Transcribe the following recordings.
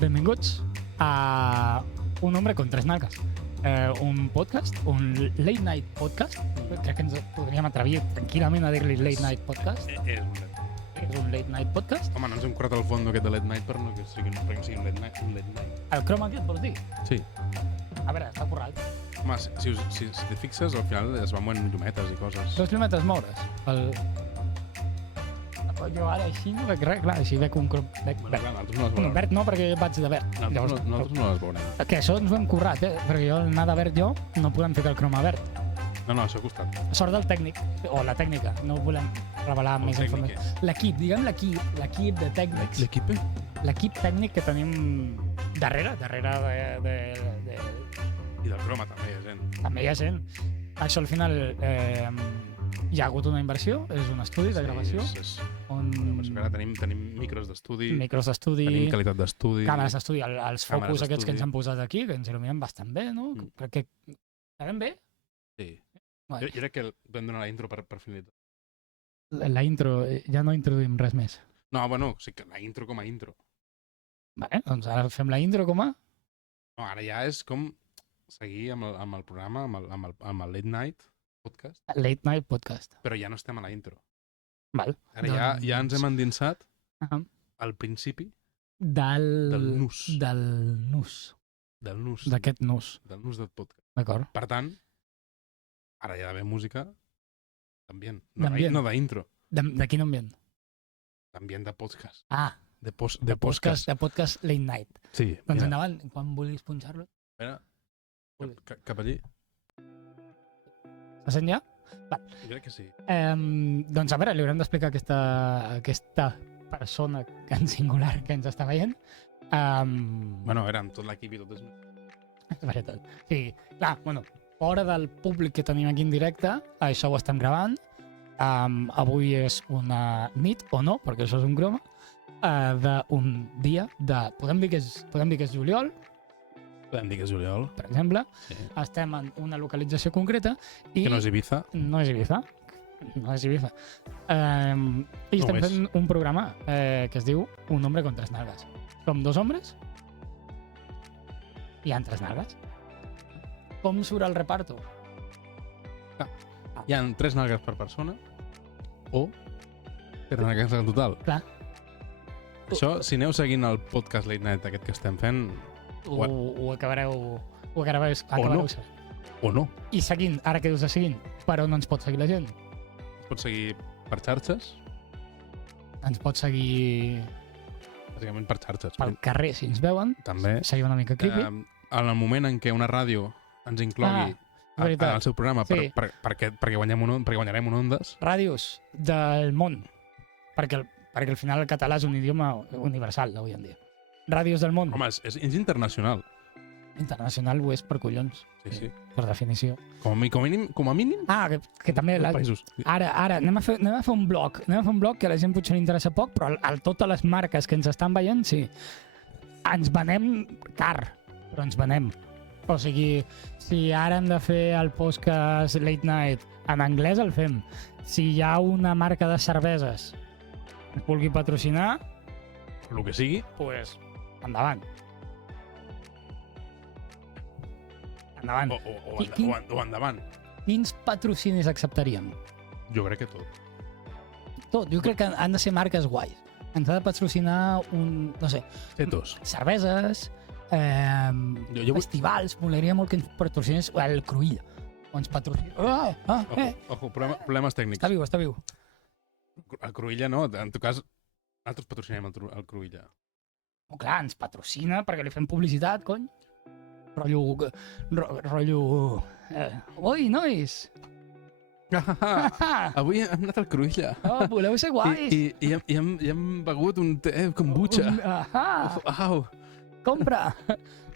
benvinguts a Un hombre con tres nalgas. Un podcast, un late night podcast. Crec que ens podríem atrevir tranquil·lament a dir-li late night podcast. És un late night podcast. Home, no ens hem curat el fons aquest de late night per no que sigui un late night. El croma aquest, vols dir? Sí. A veure, està currat. Home, si te fixes, al final es van movent llumetes i coses. Dos llumetes moure's. Jo ara així no veig res, clar, així veig un crop... Bueno, clar, nosaltres no les Bueno, veurem. verd no, perquè jo vaig de verd. Nosaltres no les veurem. Que això ens ho hem currat, perquè jo anar de verd jo no podem ficar el croma verd. No, això ha costat. Sort del tècnic, o la tècnica, no volem revelar més informació. L'equip, diguem l'equip de tècnics. L'equip? L'equip tècnic que tenim darrere de... I del croma també hi ha gent. També hi ha gent. Això al final hi ha hagut una inversió, és un estudi de gravació. On... Ara tenim micros d'estudi, micros d'estudi, tenim qualitat d'estudi, càmeres d'estudi, els càmeres focus aquests que d'estudi. ens han posat aquí, que ens il·luminen bastant bé, no? Crec que anem bé? Sí. Bueno. Jo crec que vam donar la intro per finalitat. La intro, ja no introduïm res més. No, bueno, sí que la intro com a intro. Vale, doncs ara fem la intro com a... No, ara ja és com seguir amb el programa, amb el Late Night Podcast, Late Night Podcast. però ja no estem a la intro. Val. Ara ja ens hem endinsat Uh-huh. al principi Del nus. Del nus. del nus. D'aquest nus. Del nus del podcast. D'acord. Per tant, ara hi ha d'haver música d'ambient. D'ambient. No d'intro, De quin ambient? d'ambient de podcast. Ah, De podcast. De podcast Late Night. Sí, Doncs mira, endavant, quan vulguis punxar-lo. mira, cap allí. Se sent ja? Jo crec que sí. Doncs a veure, li haurem d'explicar a aquesta persona en singular que ens està veient. Bueno, era amb tot l'equip i tot és... És veritat. Sí, clar, bueno, fora del públic que tenim aquí en directe, això ho estem gravant. Avui és una nit, o no, perquè això és un croma, d'un dia de... Podem dir que és juliol, Podem dir que és juliol. per exemple. Sí. Estem en una localització concreta i... Que no és Ibiza. No és Ibiza. No és Ibiza. I No estem és. fent un programa que es diu Un hombre con tres nalgas. Som dos hombres i hi ha tres nalgas. Com surt el reparto? Hi ha 3 nalgues per persona o 3 nalgues en total. Clar. Això, si aneu seguint el podcast Late Night aquest que estem fent, Ho acabareu... Ho acabareu no. o no, I seguint, ara que us seguint, per on ens pot seguir la gent? es pot seguir per xarxes, Ens pot seguir bàsicament per xarxes. pel carrer, si ens veuen. També, Seria una mica creepy. en el moment en què una ràdio ens inclogui veritat. en el seu programa Sí. perquè guanyarem un ondes, Ràdios del món, perquè al final el català és un idioma universal avui en dia. Ràdios del món, home, és internacional. internacional ho és per collons, Sí, sí. per definició. Com a mínim, Ah, que també... dos països. Ara, anem a fer un blog. Anem a fer un blog que a la gent potser li interessa poc, però a totes les marques que ens estan veient, sí. Ens venem car, però ens venem. O sigui, si ara hem de fer el podcast Late Night en anglès, el fem. Si hi ha una marca de cerveses que ens vulgui patrocinar, El que sigui, pues, endavant. Endavant. o endavant. Quins patrocinis acceptaríem? Jo crec que tot. Tot. Jo crec que han de ser marques guais. Ens ha de patrocinar no sé, Tetos. cerveses, Jo vull... festivals, molaria molt que ens patrocinés el Cruïlla. O ens patrocina... Ojo, problemes tècnics. Està viu, està viu. El Cruïlla no, en tot cas, nosaltres patrocinem el Cruïlla. Oh, clar, ens patrocina perquè li fem publicitat, cony. Rotllo... Oi, nois! Avui hem anat al Cruïlla. Oh, voleu ser guais? I hem begut un te kombucha. Au. Compra!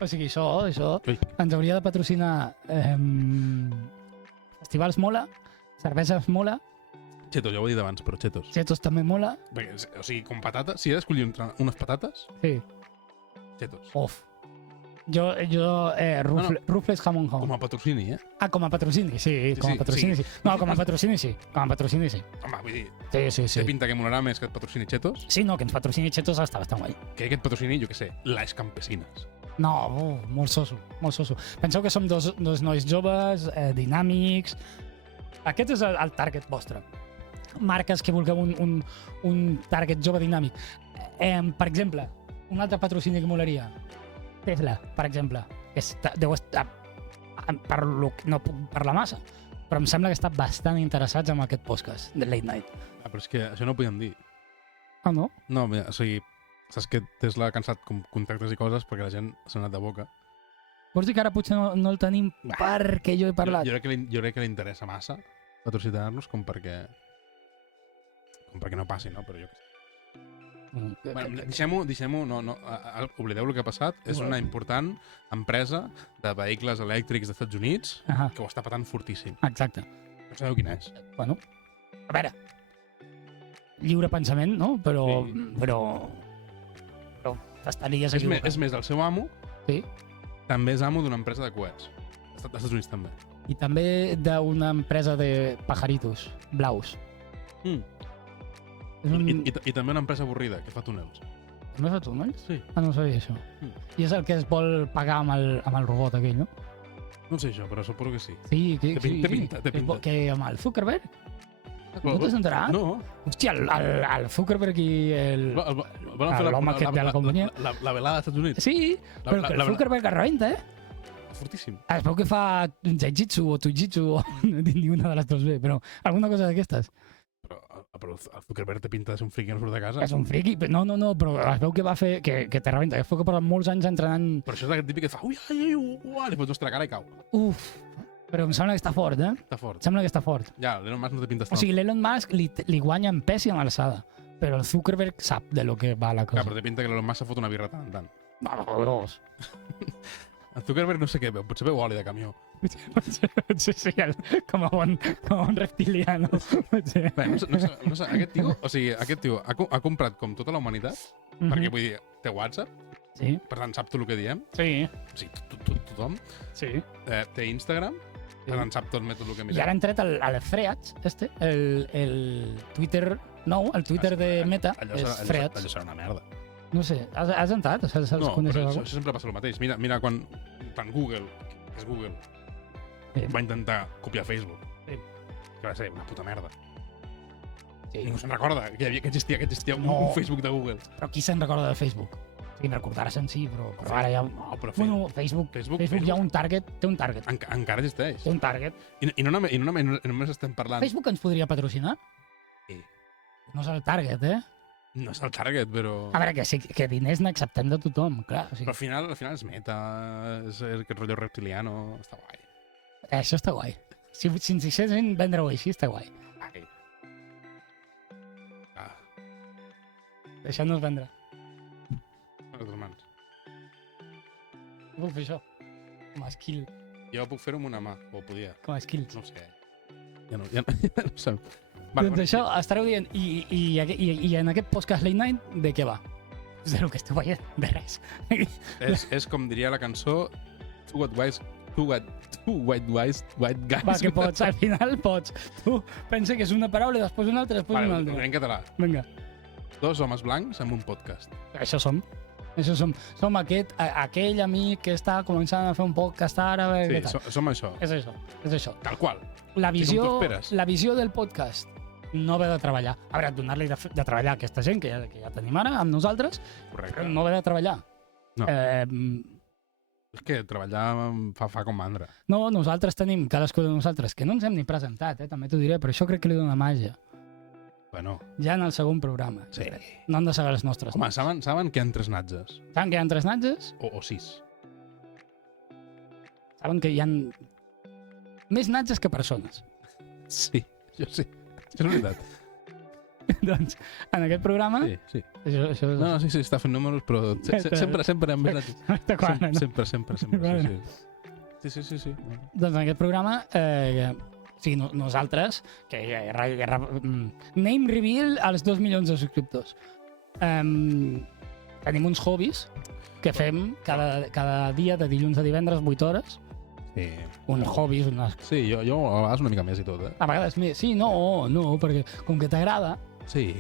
O sigui, això Ui. ens hauria de patrocinar festivals mola, cerveses mola, Chetos, ja ho he dit abans, però chetos. Chetos també mola. Perquè, o sigui, com patata, si he d'escollir unes patates, Sí. chetos. Of. Rufles Jamón Home. Com a patrocini, eh? Ah, com a patrocini, sí, com a patrocini, sí. No, com a patrocini, sí. Com a patrocini, sí. Home, vull dir, Sí. té pinta que molarà més que et patrocini Chetos, Sí, no, que ens patrocini Chetos està bastant guai. que aquest patrocini, jo què sé, Les Campesines. No, molt soso, molt soso. Penseu que som dos nois joves, dinàmics. Aquest és el target vostre. Marques que vulgueu un target jove dinàmic. Per exemple, un altre patrocini que molaria. Tesla, per exemple. Deu estar... No puc parlar massa, però em sembla que està bastant interessats en aquest podcast de Late Night. Ah, però és que això no ho podíem dir. Ah, no? No, mira, o sigui, saps que Tesla ha cansat com contractes i coses perquè la gent s'ha anat de boca. Vols dir que ara potser no el tenim perquè jo he parlat? Jo crec que li interessa massa patrocinar-nos com perquè no passi, no? Però jo què sé. Bueno, deixem-ho, no, oblideu el que ha passat. És una important empresa de vehicles elèctrics dels Estats Units que ho està patant fortíssim. Exacte. No sabeu quina és? Bueno, a veure, lliure pensament, no? Però t'estaries equivocat. És més del seu amo, Sí. també és amo d'una empresa de coets. Als Estats Units també. I també d'una empresa de pajaritos blaus. És I també una empresa avorrida, que fa túnels. No fa túnels? Sí. Ah, no sabia això. I és el que es vol pagar amb el robot aquell, no? No sé això, però suposo que sí. Sí, Té pinta. Que amb el Zuckerberg? No t'has enterat? No. Hòstia, el Zuckerberg i l'home aquest de la companyia. La velada dels Estats Units. Sí, però que el Zuckerberg es rebenta, Fortíssim. Es veu que fa jiu-jitsu o tujitsu o no tinc ni una de les dues bé, però alguna cosa d'aquestes. Però el Zuckerberg té pinta de ser un friqui que no surt de casa. És un friqui, no, però es veu que va fer, que te rebenta, que es veu que porta molts anys entrenant... Però això és aquest típic que fa li fots nostra cara i cau. Uf, però em sembla que està fort, Està fort. Em sembla que està fort. Ja, l'Elon Musk no té pinta O sigui, l'Elon Musk li guanya en pes i en alçada, però el Zuckerberg sap de lo que va la cosa. Clar, però té pinta que l'Elon Musk se fot una birra tant en tant. No, El Zuckerberg no sé què veu, potser veu oli de camió. sí, com a bon reptiliano. Bé, no sé, aquest tio ha comprat com tota la humanitat, perquè vull dir, té WhatsApp, Sí, per tant sap tot el que diem, sí, o sigui, tothom, sí. té Instagram, per tant sap tot el que mirem. I ara han tret el Threads, el Twitter nou, el Twitter de Meta, és Threads. Allò serà una merda. No sé, has entrat? Saps No, conèixer però algú? això sempre passa el mateix. Mira quan Google, que és Google, Sí. va intentar copiar Facebook, Sí. que va ser una puta merda. Sí. Ningú se'n recorda que existia No. un Facebook de Google. Però qui se'n recorda de Facebook? Sí, recordar-se'n sí, però ara ja... No, però Bueno, Facebook ja un target, té un target. encara existeix. Té un target. I no només estem parlant... Facebook ens podria patrocinar? Sí. No és el target, No és el target, però... A veure, que diners n'acceptem de tothom, clar. O sigui, Però al final és meta, és aquest rotllo reptiliano, està guai. això està guai. Si ens deixessin vendre-ho així, està guai. Ai. Deixant-nos vendre. A les mans. No puc fer això. Com a skill. Jo puc fer-ho amb una mà, o podia. Com a skills. No ho sé. Ja no sé. Doncs això estareu dient. I en aquest podcast Late Night, de què va? Zero que esteu veient, de res. És com diria la cançó Two white guys. Va, que pots, al final pots. Tu pensa que és una paraula i després una altra, després una Vale, altra. en català. Vinga, Dos homes blancs amb un podcast. això som. Això som. Som aquell amic que està començant a fer un podcast ara. Sí, què tal? som això. És això. Tal qual. La Sí, com visió, tu esperes. la visió del podcast no ve de treballar. A veure, donar-li de treballar a aquesta gent que ja tenim ara amb nosaltres, Correcte. no ve de treballar. No. Eh, És que treballar fa com mandra. no, nosaltres tenim, cadascú de nosaltres, que no ens hem ni presentat, també t'ho diré, però això crec que li dona màgia. Bueno, Ja en el segon programa. sí. No han de saber les nostres. Home, saben que hi ha tres natges. Saben que hi ha 3 natges? O 6. Saben que hi ha més natges que persones. Sí, jo sí. Això és veritat. Doncs, en aquest programa... Sí. Això és... No, sí, està fent números, però sempre amb més natges. Està clar, no? Sempre. Sí. Doncs en aquest programa, sí, nosaltres, que name reveal als 2 milions de subscriptors. tenim uns hobbies que fem cada dia, de dilluns a divendres, 8 hores. Sí. Uns hobbies, unes... Sí, jo a vegades una mica més i tot, A vegades més. Sí, no, perquè com que t'agrada, Sí.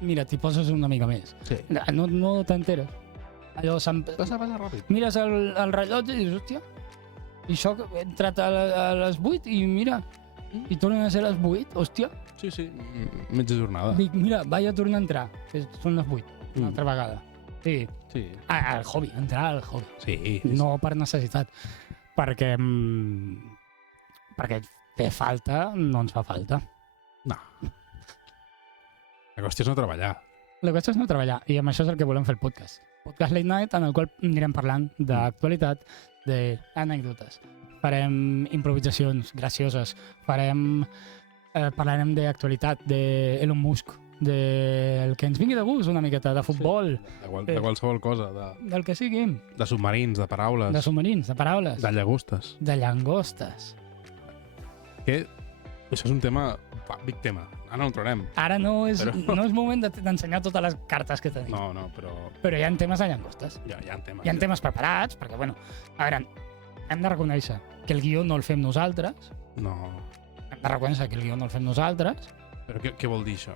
mira, t'hi poses una mica més. Sí. No t'enteres. Allò, Passa ràpid. mires el rellotge i dius, hòstia, i això que he entrat a les 8 i mira, i tornen a ser les 8, hòstia. Sí. Mitja jornada. Dic, mira, vaig a tornar a entrar, que són les 8, una altra vegada. Sí. Al hobby, entrar al hobby. Sí. No per necessitat, perquè fer falta no ens fa falta. No. La qüestió és no treballar. La qüestió és no treballar, i amb això és el que volem fer el podcast. Podcast Late Night, en el qual anirem parlant d'actualitat, d'anècdotes. Farem improvisacions gracioses, parlarem d'actualitat, d'Elon Musk, del que ens vingui de gust una miqueta, de futbol, De qualsevol cosa. del que sigui, De submarins, de paraules. de submarins, de paraules, De llagostes. de llangostes. Que això és un tema, big tema. Ara no ho trobarem. Ara no és Però- moment d'ensenyar totes les cartes que tenim. No, Però hi ha temes de llangostes. hi ha temes. Hi ha temes preparats, perquè, bueno, a veure, hem de reconèixer que el guió no el fem nosaltres, No. hem de reconèixer que el guió no el fem nosaltres. Però què vol dir això?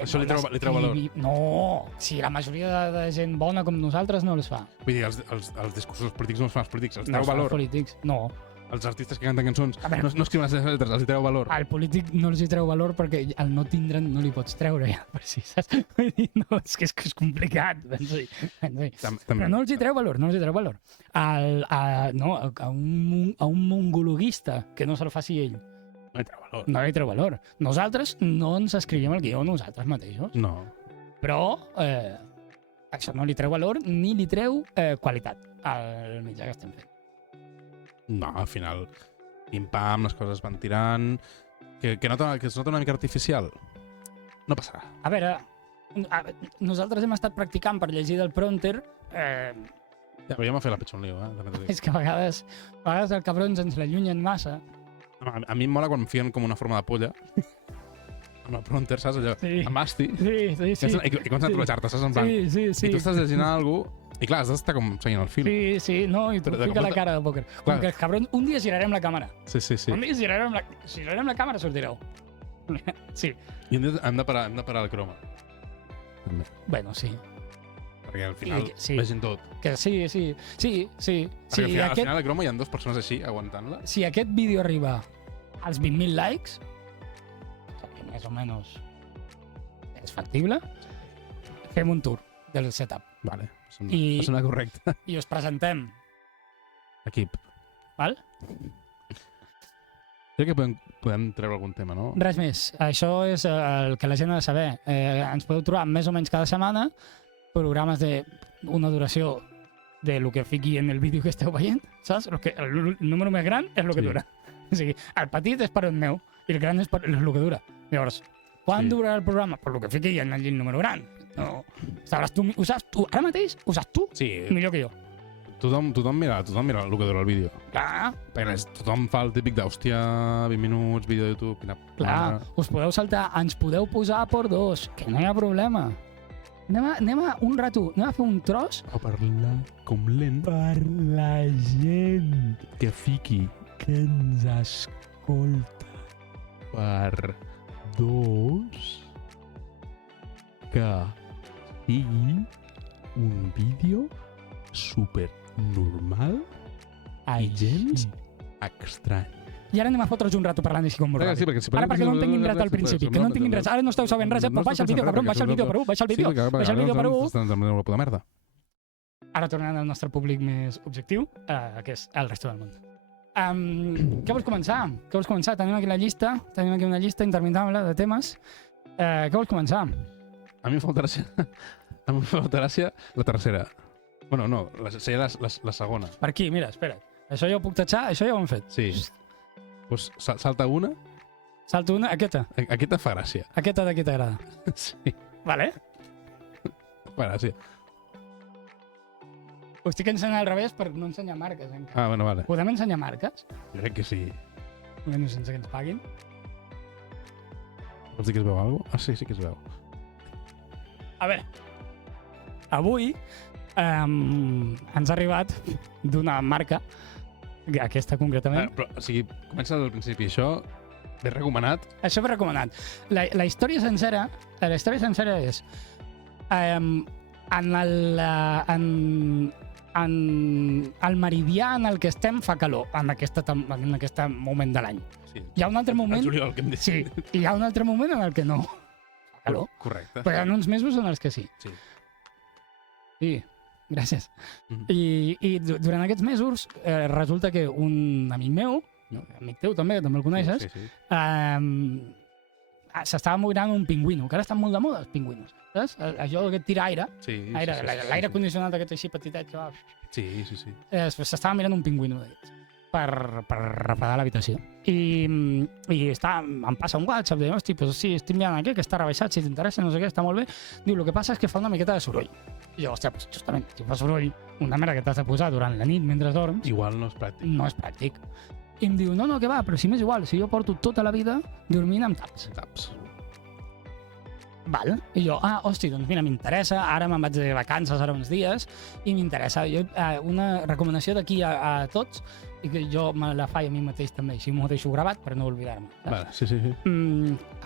Això li treu valor. No, si la majoria de gent bona com nosaltres no els fa. Vull dir, els discursos polítics no els fan els polítics, els No treu els fa valor. polítics. No, Els artistes que canten cançons A veure. no escriuen les seves lletres, els hi treu valor. al polític no els hi treu valor perquè al no tindre'n no li pots treure ja, per si, saps? Vull dir, no, és que és complicat. Sí. Però no els hi treu valor, no els hi treu valor. A un mongologuista que no se'l faci ell, No hi treu valor. no li treu valor. Nosaltres no ens escrivim el guió nosaltres mateixos, No. però això no li treu valor ni li treu qualitat al mitjà que estem fent. No, al final, pim-pam, les coses van tirant... Que es nota una mica artificial. No passarà. A veure, nosaltres hem estat practicant per llegir del prompter. Ja, però ja m'ha fet la pitjor un lío, també t'ho dic. És que a vegades el cabrons ens l'allunyen massa. A mi em mola quan em fien com una forma de polla. Amb el prompter, saps? Allò, Sí. amb masti. Sí. I comença a trobar-te, saps? En plan, Sí. I tu estàs llegint alguna cosa i clar, has d'estar com seguint el fil. Sí, no, i tu Però de fica la cop- cara de pòquer. Clar. Com que els cabrons, un dia girarem la càmera. Sí. Un dia girarem la càmera, sortireu. Sí, I hem de parar el croma. També. bueno, sí. Perquè al final sí. vegin tot. Que sí. Perquè al final el croma hi ha dues persones així, aguantant-la. Si aquest vídeo arriba als 20.000 likes, que més o menys és factible, fem un tour del setup Vale, I- sembla correcte. i us presentem, Equip. val? Crec que podem treure algun tema, no? Res més. Això és el que la gent ha de saber. Ens podeu trobar més o menys cada setmana programes d'una duració de lo que fiqui en el vídeo que esteu veient, saps? El número més gran és el que Sí. dura. O sigui, el petit és per on meu i el gran és el que dura. Llavors, quan Sí. durarà el programa? Per lo que fiqui en el número gran. No. Sabràs tu, ho saps tu, ara mateix ho saps tu Sí, millor que jo. tothom mira el que dura el vídeo. Clar, Perquè tothom fa el típic d'hòstia, 20 minuts, vídeo de YouTube, quina... clar, us podeu saltar, ens podeu posar a por dos, que no hi ha problema. Anem a un rato, anem a fer un tros O parlar com lent per la gent que fiqui que ens escolta. per dos que sigui un vídeo super normal i gens estrany. I ara anem a fotre'ls un rato parlant així com molt ràpid. Ara perquè no en tinguin res al principi, que no en tinguin res. Ara no esteu sabent res, però baixa el vídeo, cabron, baixa el vídeo per un, baixa el vídeo per un. Una puta merda. Ara tornant al nostre públic més objectiu, que és el resto del món. Què vols començar? Tenim aquí una llista interminable de temes. Què vols començar? A mi em fa molta gràcia la tercera. Bueno, no, seria la segona. Per aquí, mira, espera't. Això ja ho puc tatxar, això ja ho hem fet. Sí. Pues salta una. Salto una, aquesta. Aquesta fa gràcia. Aquesta d'aquí t'agrada. Sí, Vale? fa gràcia. Ho estic ensenyant al revés per no ensenyar marques encara. Ah, bueno, vale. Podem ensenyar marques? Jo crec que sí. Bueno, sense que ens paguin. Vols dir que es veu alguna cosa? Ah, sí que es veu. A veure. avui ens ha arribat d'una marca, aquesta concretament. Però, o sigui, comença del principi. Això ben recomanat. Això m'he recomanat. La història sencera és en el meridià en el que estem fa calor, en aquest moment de l'any. Sí. Hi ha un altre moment... El juliol, que em dius. Sí, i hi ha un altre moment en el que no. Fa calor. Correcte. Però hi ha uns mesos en els que sí. Sí. Sí, gràcies. Mhm. I durant aquests mesos resulta que un amic meu, amic teu també, que també el coneixes, Sí. s'estava mirant un pingüino, que ara estan molt de moda els pingüinos. Saps? Allò que tira aire, Sí. l'aire condicionat aquest així petitet que va... Sí. S'estava mirant un pingüino d'aquests per refredar l'habitació. I em passa un WhatsApp, de, hosti, pues sí, estic mirant aquí, que està rebaixat, si t'interessa, no sé què, està molt bé. Diu, el que passa és que fa una miqueta de soroll. I jo, hòstia, pues justament, si fa soroll, una merda que t'has de posar durant la nit mentre dorms, Igual no és pràctic. no és pràctic. I em diu, no, que va, però si m'és igual, si jo porto tota la vida dormint amb taps. Taps. Val. I jo, hosti, doncs mira, m'interessa, ara me'n vaig de vacances ara uns dies, i m'interessa. Una recomanació d'aquí a tots, i que jo me la faig a mi mateix també, així m'ho deixo gravat per no oblidar-me. Vale, sí.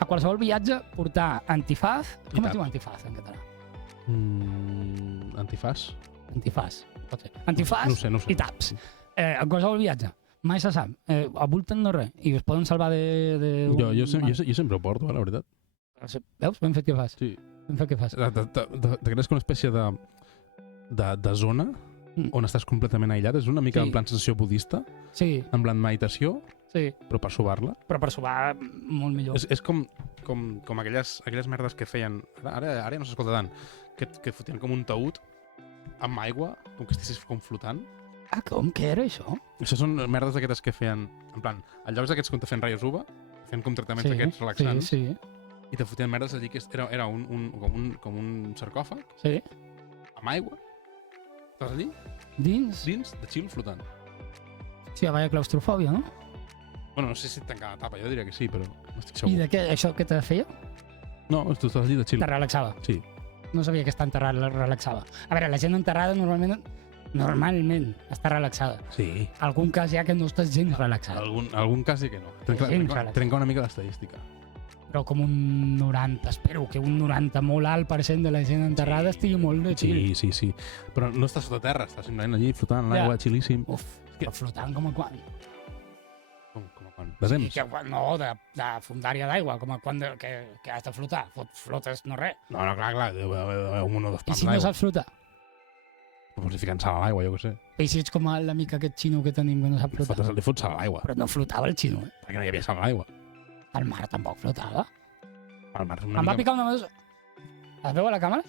A qualsevol viatge, portar antifaz... Com es taps. diu antifaz en català? Antifàs? Antifaz, pot ser. Antifaz No ho sé. i taps. A qualsevol viatge, mai se sap. Avulten no res, i us poden salvar de Jo sempre ho porto, la veritat. Veus? Ben fet que fas. Sí. Ben fet que fas. Te creus que una espècie de zona on estàs completament aïllat? És una mica Sí. en plan sensació budista, Sí, en plan meditació, sí. però per subar-la. Però per subar molt millor. És com aquelles merdes que feien... Ara ja no s'escolta tant. Que fotien com un taüt amb aigua, com que estiguessis com flotant. Com? Què era això? Això són merdes d'aquestes que feien... En plan, en llocs d'aquests on te feien raios UVA, feien com tractaments d'aquests relaxants, Sí. i te fotien merdes allí que era com un sarcòfag Sí. amb aigua. Estàs allí, Dins? dins, de chill, flotant. Sí, vaya claustrofòbia, no? Bueno, no sé si tancava la tapa, jo diria que sí, però no estic I segur. de què? Això què te feia? No, tu estàs allí de chill. Te relaxava. Sí. No sabia que estar enterrat relaxava. A veure, la gent enterrada normalment està relaxada. Sí. Algun cas hi ha que no estàs gens relaxat. Algun cas sí que no. Trenca una mica l'estadística. Però com un 90, espero que un 90 molt alt % de la gent enterrada estigui molt de chill. Sí. Però no estàs sota terra, estàs simplement allí flotant en l'aigua, xilíssim. Uf, però flotant com a quan? Com a quan? De temps? Sí, no, de fondària d'aigua, com a quan que has de flotar. Flotes no res. No, clar, un o dos I pams si no d'aigua. saps flotar? Pots ficar sal a l'aigua, jo què sé. I si ets com l'amic aquest xino que tenim que no sap flotar? Li fots sal a l'aigua, Però no flotava el xino, eh? perquè no hi havia sal a l'aigua. El mar tampoc flotava. Al mar, Em va picar una medusa. Es veu a la càmera?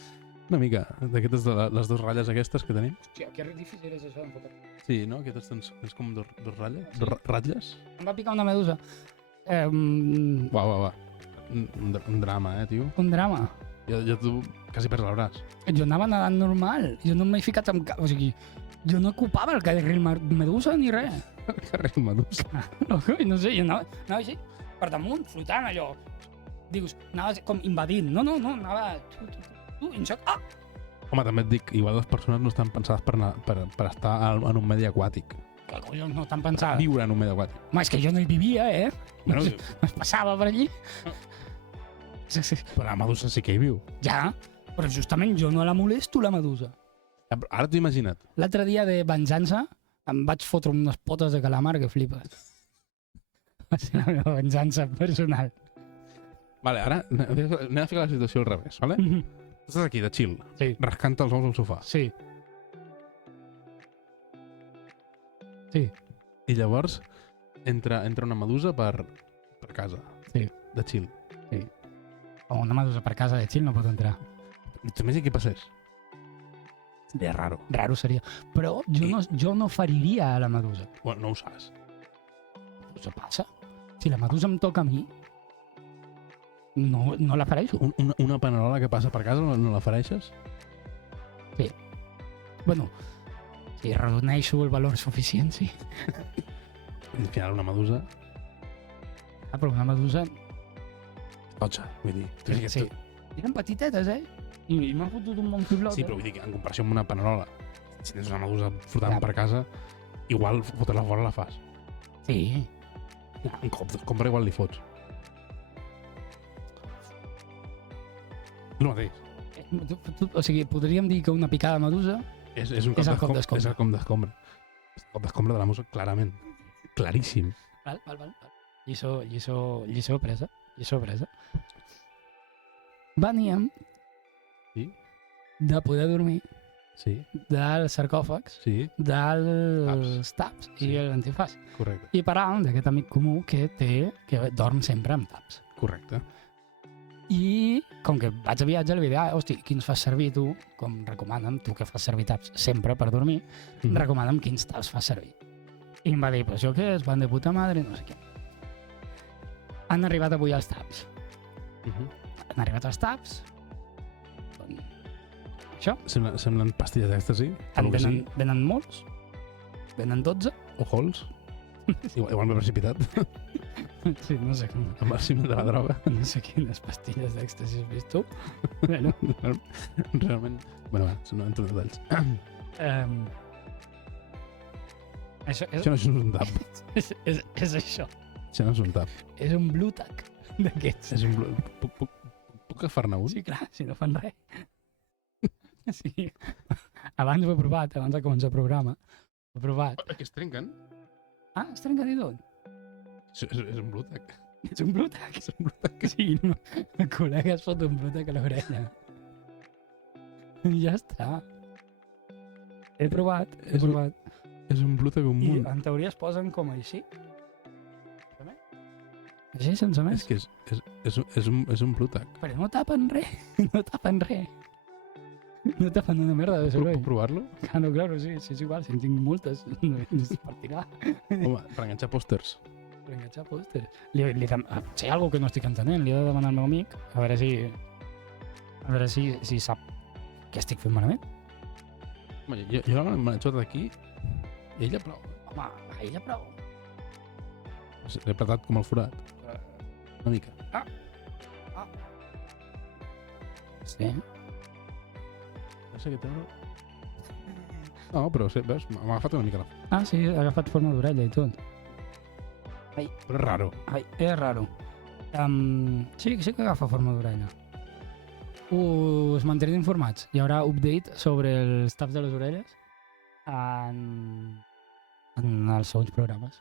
Una mica, d'aquestes, les dues ratlles aquestes que tenim. Hòstia, que difícil és això d'enfocar. Sí, no? Aquestes és com dos ratlles. Sí. Ratlles? Em va picar una medusa. Va. Un drama, tio. Un drama. Jo tu quasi perds el braç. Jo anava nedant normal. Jo no m'he ficat amb cap. O sigui, jo no ocupava el carril medusa ni res. Carril medusa. No sé, jo anava així, per damunt, flotant allò. Dius, anaves com invadint. No, anava... Tu, en xoc. Home, també et dic, igual les persones no estan pensades per estar en un medi aquàtic. Que collons no estan pensades. Viure en un medi aquàtic. Home, és que jo no hi vivia, eh? Bueno, Es passava per allí. Sí. però la medusa sí que hi viu. Ja, però justament jo no la molesto, la medusa. Ja, però ara t'ho imagina't. L'altre dia de venjança em vaig fotre unes potes de calamar que flipes. Va ser la meva venjança personal. Vale, ara anem a ficar la situació al revés, vale? Tu estàs aquí, de chill, Sí. rascant els ous al sofà. Sí. I llavors entra una medusa per casa. Sí. De chill. O una medusa per casa de chill no pot entrar. T'imagines què passés? Seria raro. Raro seria. Però jo no feriria a la medusa. Bueno, no ho saps. Això passa. Si la medusa em toca a mi, no la fareixo. Una panerola que passa per casa no la fareixes? Bueno, si redoneixo el valor suficient, sí. I al final una medusa... Però una medusa... Totxa, vull dir... Sí. Eren petitetes, eh? I m'ha fotut un bon fiblot. Sí, però vull dir que en comparació amb una panerola, si tens una medusa flotant per casa, igual fotre-la fora la fas. Sí. Un cop de compra igual li fots. El mateix. O sigui, podríem dir que una picada de medusa És un És el cop d'escombra. És el cop d'escombra. És el cop d'escombra de la musa, clarament. Claríssim. Val. Lliçó presa. Veníem Sí. de poder dormir Sí, dels sarcòfags, sí, dels taps Sí. i l'antifàs. correcte. I parlàvem d'aquest amic comú que dorm sempre amb taps. Correcte. I com que vaig a viatge li vaig dir, hosti, quins fas servir tu? Com recomana'm, tu que fas servir taps sempre per dormir, recomana'm quins taps fas servir. I em va dir, pues jo què és, van de puta madre, no sé què. Han arribat avui els taps. Han arribat els taps. Doncs, això. Semblen pastilles d'èxtasi. Venen molts. Venen 12. O hols. Igual m'he precipitat. Sí, no sé com. Amb el cim de la droga. No sé quines pastilles d'èxtasi has vist tu. Bueno, Realment. Bueno, va, no entro en detalls. això Això no és un tap. és això. Això no és un tap. És un blue tack d'aquests. És un... Puc agafar-ne un? Sí, clar, si no fan res. Sí. Abans ho he provat, abans de començar el programa. Ho he provat. Que es trenquen? Ah, es trenca i tot. És un blutac. És un blue tack. És un blutac. Sí, no. El col·lega es fot un blue tack a l'orella. Ja està. He provat. És un blutac un I munt. en teoria es posen com així. Així, sense més. És que és un blutac. Però no tapen res. No tapen res. No tapen una merda de soroll. Puc provar-lo? Claro, sí, és igual. Si en tinc moltes, no és per tirar. Home, per enganxar pòsters. Per enganxar pòsters. Si hi ha alguna que no estic entenent, li he de demanar al meu amic a veure si sap què estic fent malament. Home, jo me l'he xutat aquí i ella prou. Home, a ella prou. L'he apretat com el forat. Una mica. Sí. No sé què té. No, però sí, veus? M'ha agafat una mica la... Ah, sí, ha agafat forma d'orella i tot. Però és raro. Ai, és raro. Sí que agafa forma d'orella. Us mantindré informats. Hi haurà update sobre els taps de les orelles en els següents programes.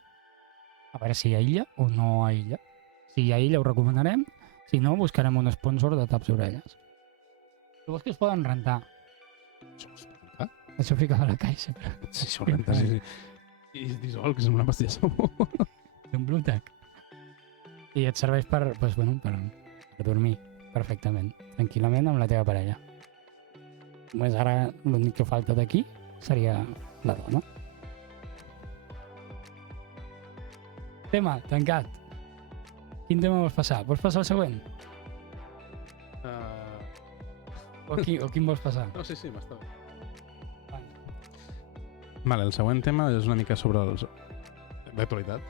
A veure si aïlla o no aïlla. Si aïlla ho recomanarem, si no buscarem un sponsor de taps d'orelles. Llavors que es poden rentar. Això fica a la caixa, però... Sí, s'ho renta, sí. I es dissol, que és una pastilla sabó. Un blue tack. I et serveix per dormir perfectament, tranquil·lament amb la teva parella. Només ara l'únic que falta d'aquí seria la dona. Tema, tancat. Quin tema vols passar? Vols passar al següent? O quin vols passar? No, sí, m'està bé. Vale, el següent tema és una mica sobre els... d'actualitat.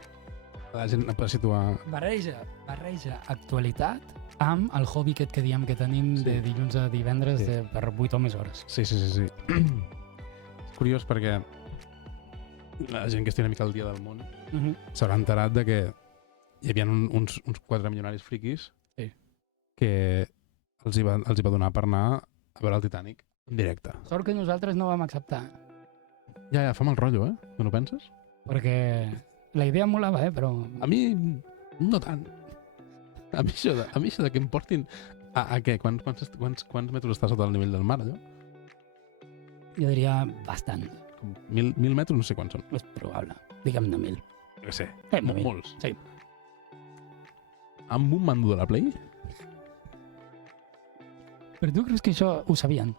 La gent no pot situar... Barreja actualitat amb el hobby aquest que diem que tenim de dilluns a divendres per 8 o més hores. Sí. És curiós perquè la gent que estigui una mica al dia del món s'haurà enterat de que hi havia uns 4 milionaris friquis que els hi va donar per anar a veure el Titanic en directe. Sort que nosaltres no vam acceptar. Ja, fa mal rotllo, No ho penses? Perquè la idea em molava, però... A mi, no tant. A mi això de que em portin a què? Quants metres està sota el nivell del mar, allò? Jo diria bastant. Com 1.000 metres, no sé quants són. És probable. Digue'm-ne 1.000. No sé, molts. Sí. Amb un mando de la Play? Però tu creus que això ho sabien?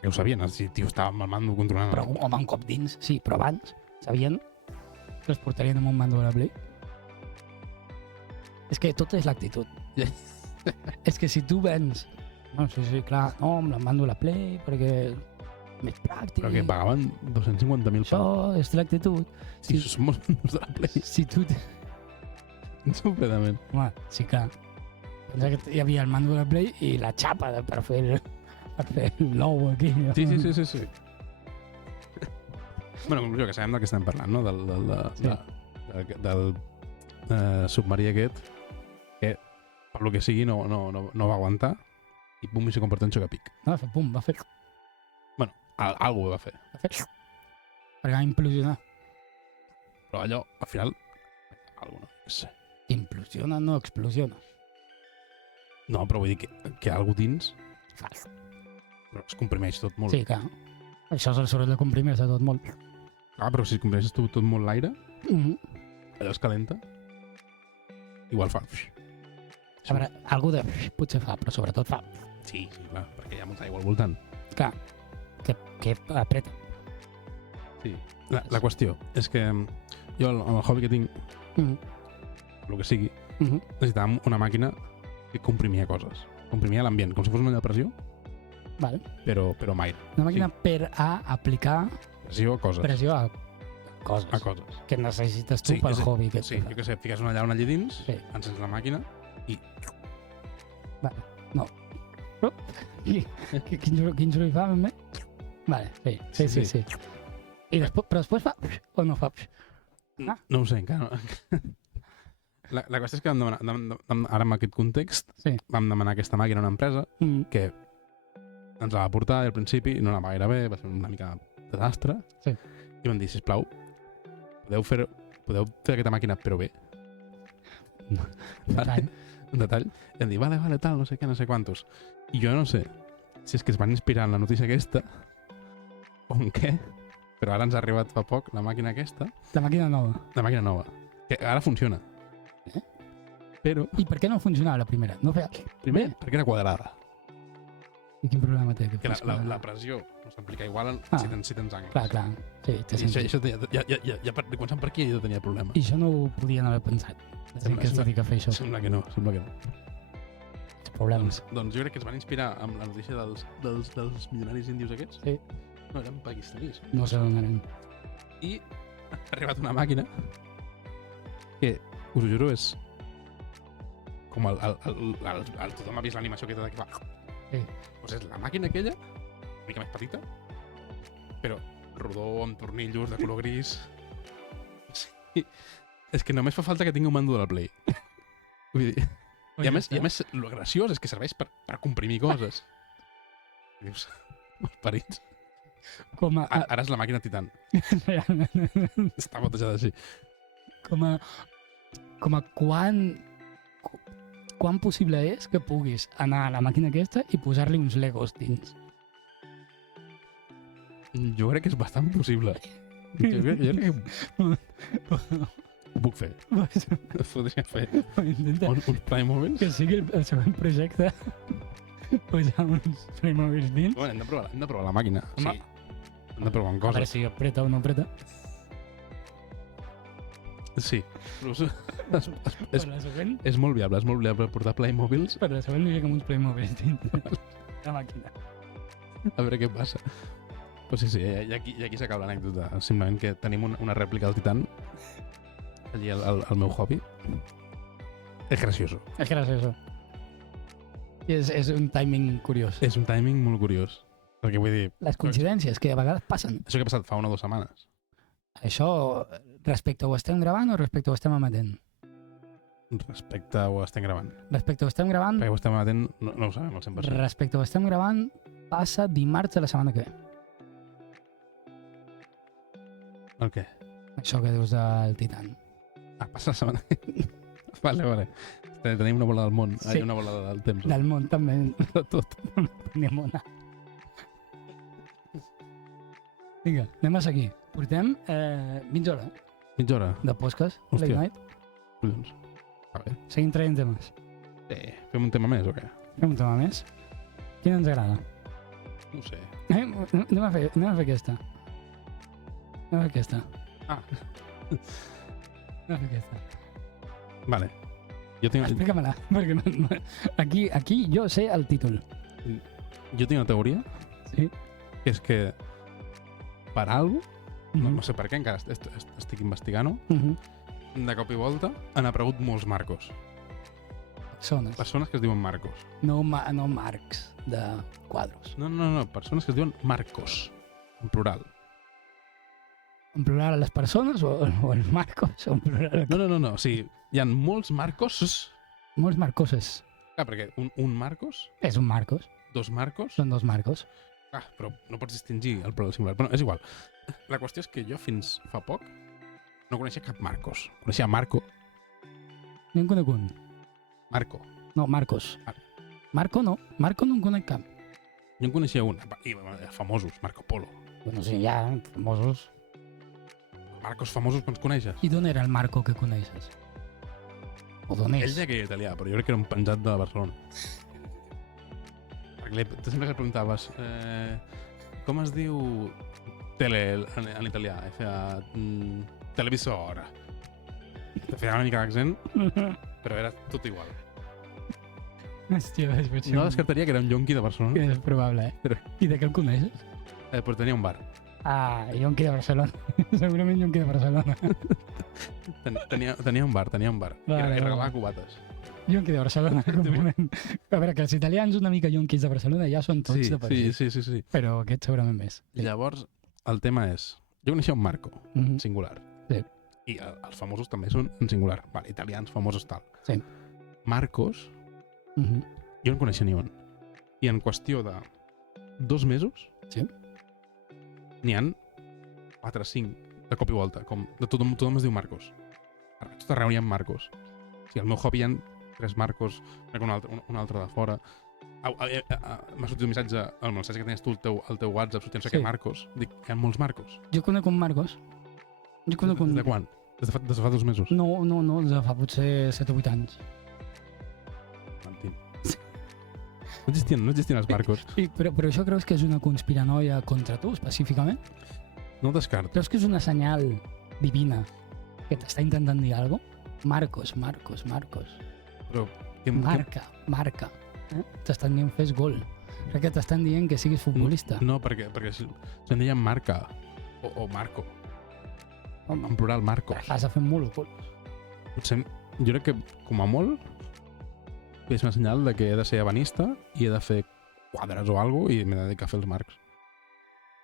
Que ho sabien, si tio estava amb el mando controlant. Però, home, un cop dins, sí, però abans sabien que els portarien amb un mando de la Play? És que tot és l'actitud. És que si tu vens... No, sí, clar, no, amb el mando de la Play, perquè és més pràctic... Però que pagaven 250.000 Això és l'actitud. Sí, són molts mandos de la Play. Si tu... Completament. Home, sí, clar. Pensa que hi havia el mando de la Play i la xapa per fer Per fer l'ou aquí. Sí. Bueno, conclusió, que sabem del que estem parlant, no? Del submarí aquest, que per lo que sigui no va aguantar i pum, i se converteix en xocapic. No, va fer pum, va fer... Bueno, algú va fer. Perquè va implosionar. Però allò, al final, algú no sé. Implosiona, no explosiona. No, però vull dir que algú dins Fals. però es comprimeix tot molt. Sí, clar. Això és el soroll de comprimir-se tot molt. Ah, però si comprimeixes tot molt l'aire, allò es calenta, igual fa... A veure, algú de... potser fa, però sobretot fa... Sí, clar, perquè hi ha molta aigua al voltant. Clar, que apreta. Sí. La qüestió és que jo, amb el hobby que tinc, el que sigui, necessitàvem una màquina que comprimia coses. Comprimia l'ambient, com si fos una olla de pressió, Vale. però amb aire. Una màquina per a aplicar Pressió a coses. pressió a coses. A coses. Que necessites tu pel hobby. Que Sí, jo què sé, fiques una llauna allà dins, Sí. encens la màquina i... Vale, no. Quin soroll fa, ben bé? Vale, sí. I després, però després fa o no fa? Ah. No ho sé, encara no. La qüestió és que vam demanar, ara en aquest context, vam demanar aquesta màquina a una empresa que ens la va portar al principi i no anava gaire bé, va ser una mica desastre. Sí. I vam dir, sisplau, podeu fer aquesta màquina però bé? Un detall. I vam dir, vale, tal, no sé què, no sé quantos. I jo no sé si és que es van inspirar en la notícia aquesta o en què, però ara ens ha arribat fa poc la màquina aquesta. La màquina nova. La màquina nova. Que ara funciona. Però... I per què no funcionava la primera? No feia... Primer, perquè era quadrada. I quin problema té? Que la pressió no s'aplica igual si tens angle. Clar. Sí, això ja començant per aquí ja tenia problema. I això no ho podien haver pensat. Que es dedica a fer això. Sembla que no. Problemes. Doncs jo crec que es van inspirar amb la notícia dels milionaris índios aquests. Sí. No, eren pakistanis. No sé on eren. I ha arribat una màquina que, us ho juro, és com tothom ha vist l'animació aquesta que fa. Sí. Doncs és la màquina aquella, una mica més petita, però rodó, amb tornillos, de color gris. Sí. És que només fa falta que tingui un mando de la Play. Vull dir... I a més, el graciós és que serveix per comprimir coses. Dius, els perits. Ara és la màquina Titan. Està batejada així. Com a quan possible és que puguis anar a la màquina aquesta i posar-li uns Legos dins? Jo crec que és bastant possible. Jo crec que... Ho puc fer. Podria fer uns Playmobil. Que sigui el següent projecte posar uns Playmobil dins. Bueno, hem de provar la màquina. Sí. Hem de provar amb coses. A veure si apreta o no apreta. Sí. És molt viable portar Playmobils. Per la següent li fiquem uns Playmobils dins la màquina. A veure què passa. Però sí, i aquí s'acaba l'anècdota. Simplement que tenim una rèplica del Titan allí al meu hobby. És gracioso. És gracioso. I és un timing curiós. És un timing molt curiós. Perquè vull dir... Les coincidències que a vegades passen. Això que ha passat fa 1 o 2 setmanes. Això respecte ho estem gravant o respecte ho estem emetent? Respecte ho estem gravant. Respecte ho estem gravant... Perquè ho estem emetent no ho sabem al 100%. Respecte ho estem gravant passa dimarts de la setmana que ve. El què? Això que dius del Titan. Passa la setmana que ve. Vale. Tenim una bola del món. Sí. Una bola del temps. Del món també. De tot. Tenim una. Vinga, anem a seguir. Portem mitja hora Mitja hora? de podcast. Hòstia. Late night. Collons. A veure. Seguim traient temes. Fem un tema més o què? Fem un tema més. Quin ens agrada? No ho sé. Anem a fer aquesta. Anem a fer aquesta. Anem a fer aquesta. Vale. Jo tinc... Explica-me-la, perquè aquí jo sé el títol. Jo tinc una teoria. Sí. Que és que per alguna cosa, no sé per què, encara estic investigant-ho, de cop i volta han aparegut molts Marcos. Persones. Persones que es diuen Marcos. No marcs de quadros. No, persones que es diuen Marcos, en plural. En plural les persones o els Marcos? O en plural... No, o sigui, hi ha molts Marcos. Molts Marcoses. Clar, perquè un Marcos, És un Marcos. dos Marcos... Són dos Marcos. Ah, però no pots distingir el plural singular. Però no, és igual. La qüestió és que jo fins fa poc no coneixia cap Marcos. Coneixia Marco. No en conec un. Marco. No, Marcos. Marco no. Marco no en conec cap. Jo en coneixia un. I famosos, Marco Polo. Bueno, sí, ja, famosos. Marcos famosos quants coneixes? I d'on era el Marco que coneixes? O d'on Ell és? deia que era italià, però jo crec que era un penjat de Barcelona. Perquè tu sempre li preguntaves com es diu tele en italià? I feia televisor. Feia una mica d'accent, però era tot igual. Hòstia, és potser... No descartaria que era un yonqui de Barcelona, És probable, I de què el coneixes? però tenia un bar. Ah, Yonqui de Barcelona. Segurament Yonqui de Barcelona. Tenia un bar. Vale, I regalava cubates. Yonqui de Barcelona, complement. A veure, que els italians una mica yonquis de Barcelona ja són tots de per si. Sí. Però aquest segurament més. Llavors, el tema és... Jo coneixia un Marco, Mhm. singular. Sí. I els famosos també són en singular. Vale, italians, famosos, tal. Sí. Marcos, Mhm. jo no en coneixia ni un. I en qüestió de 2 mesos, Sí. n'hi han 4 o 5 de cop i volta. Com de tothom es diu Marcos. A tot arreu hi ha Marcos. O sigui, al meu hobby hi ha 3 Marcos, un altre de fora. M'ha sortit un missatge, el missatge que tenies tu al teu WhatsApp, sortint no sé què Marcos. Dic, hi ha molts Marcos. Jo conec un Marcos. Jo conec un... Des de quan? Des de fa 2 mesos? No, des de fa potser 7 o 8 anys. Mentint. No existien els Marcos. Però això creus que és una conspiranoia contra tu, específicament? No el descarto. Creus que és una senyal divina que t'està intentant dir alguna cosa? Marcos. Però... Marca. T'estan dient fes gol. Crec que t'estan dient que siguis futbolista. No, perquè se'n deien Marca o Marco. Home, En plural, Marcos. has de fer molt gol. Potser, jo crec que, com a molt, és una senyal de que he de ser ebanista i he de fer quadres o alguna cosa i m'he de dedicar a fer els marcs.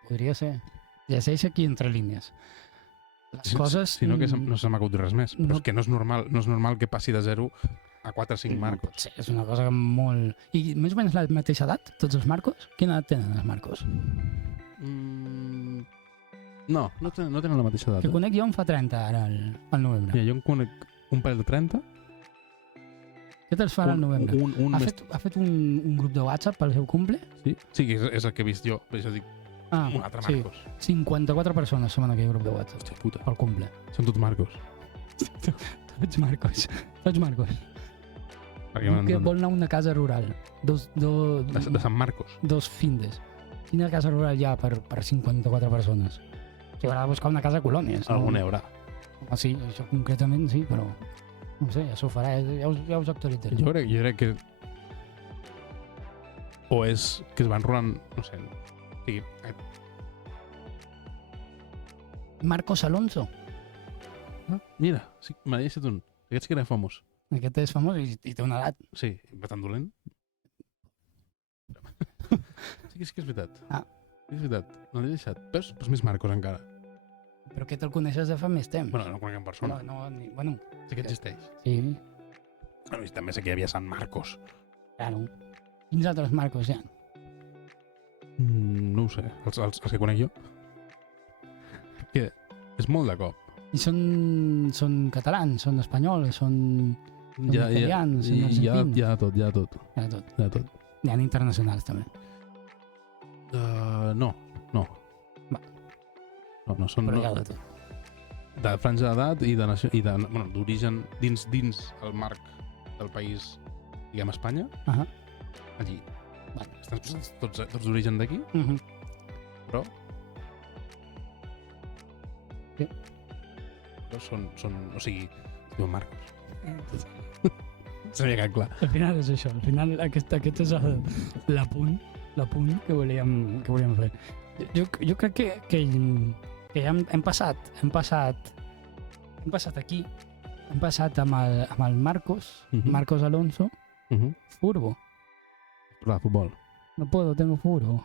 Podria ser. Llegeix aquí entre línies. Les coses... Si no, que no se m'ha acudit res més. Però no- és que no és normal que passi de 0 a 4 o 5 No marcos. pot ser, és una cosa molt... I més o menys la mateixa edat, tots els Marcos? Quina edat tenen els Marcos? No tenen la mateixa edat. Que conec jo en fa 30 ara, al novembre. Mira, jo en conec un parell de 30. Què te'ls farà al novembre? Un Ha més... fet un grup de WhatsApp pel seu cumple? Sí, que és el que he vist jo. Per això dic, un altre sí. Marcos. 54 persones som en aquell grup de WhatsApp Hòstia puta, pel cumple. són tots Marcos. Tots Marcos. Perquè Que vol anar a una casa rural. de Sant Marcos. Dos findes. Quina casa rural hi ha per 54 persones? Si haurà de buscar una casa a colònies. Algun hi haurà. Ah, sí, això concretament sí, però no sé, ja s'ho farà, ja us actualitzaré. Jo crec que o és que es van rolant, no sé, o sigui, Marcos Alonso. mira, sí, me n'ha deixat un. Aquests que era famós. Aquest és famós i té una edat. Sí, va tan dolent. Sí que és veritat. Ah. Sí que és veritat. No l'he deixat. Però és més Marcos encara. Però que te'l coneixes de fa més temps. Bueno, no conec en persona. Bueno, Sí que existeix. sí, Bueno, i també sé que hi havia Sant Marcos. claro. Quins altres Marcos hi ha? No ho sé. Els que conec jo. Que és molt de cop. I són catalans, són espanyols, són italians, són hi ha argentins. de tot. Hi ha tot. Hi ha de tot. Hi ha internacionals també. No. Va. No, són Però hi ha de tot. de franja d'edat i d'origen dins el marc del país, diguem, Espanya, Ahà. allí. Vale. Estan tots d'origen d'aquí, Mhm. però Sí. però són o sigui, es diuen Marcos. S'havia quedat clar. Al final és això, al final aquest és l'apunt que volíem fer. Jo crec que ja hem passat aquí, hem passat amb el Marcos, Mhm. Marcos Alonso, Furbo. Parlar de futbol. No puedo, tengo furbo.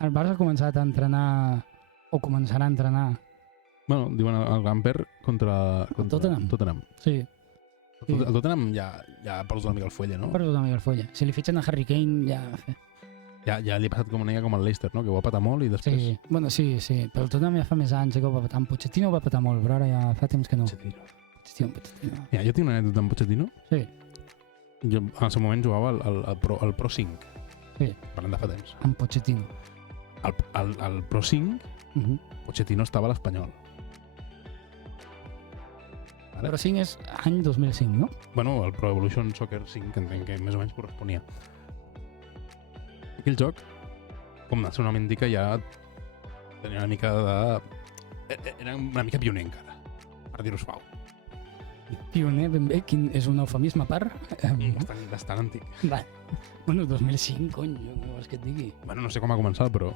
El Barça ha començat a entrenar, o començarà a entrenar. Bueno, diuen el Gamper contra Tottenham. Sí, El Tottenham ja ha perdut una mica el fuelle, no? per tot Miguel Folla. Si li fitxen a Harry Kane, ja... Ja li ha passat com una mica com el Leicester, no? Que ho va patar molt i després... Sí, bueno, sí, però el Tottenham ja fa més anys que ho va patar. En Pochettino ho va patar molt, però ara ja fa temps que no. Pochettino. Ja, jo tinc una anècdota amb Pochettino. Sí. Jo en el seu moment jugava al Pro 5. Sí. Parlant de fa temps. Amb Pochettino. Al Pro 5, Pochettino estava a l'Espanyol. Però 5 és any 2005, no? Bueno, el Pro Evolution Soccer 5, que entenc que més o menys corresponia. Aquell joc, com el seu nom indica, ja tenia una mica de... Era una mica pioner encara, per dir-ho suau. Pioner, ben bé, quin és un eufemisme per... Bastant antic. Va. Bueno, 2005, cony, què vols que et digui? Bueno, no sé com va començar, però...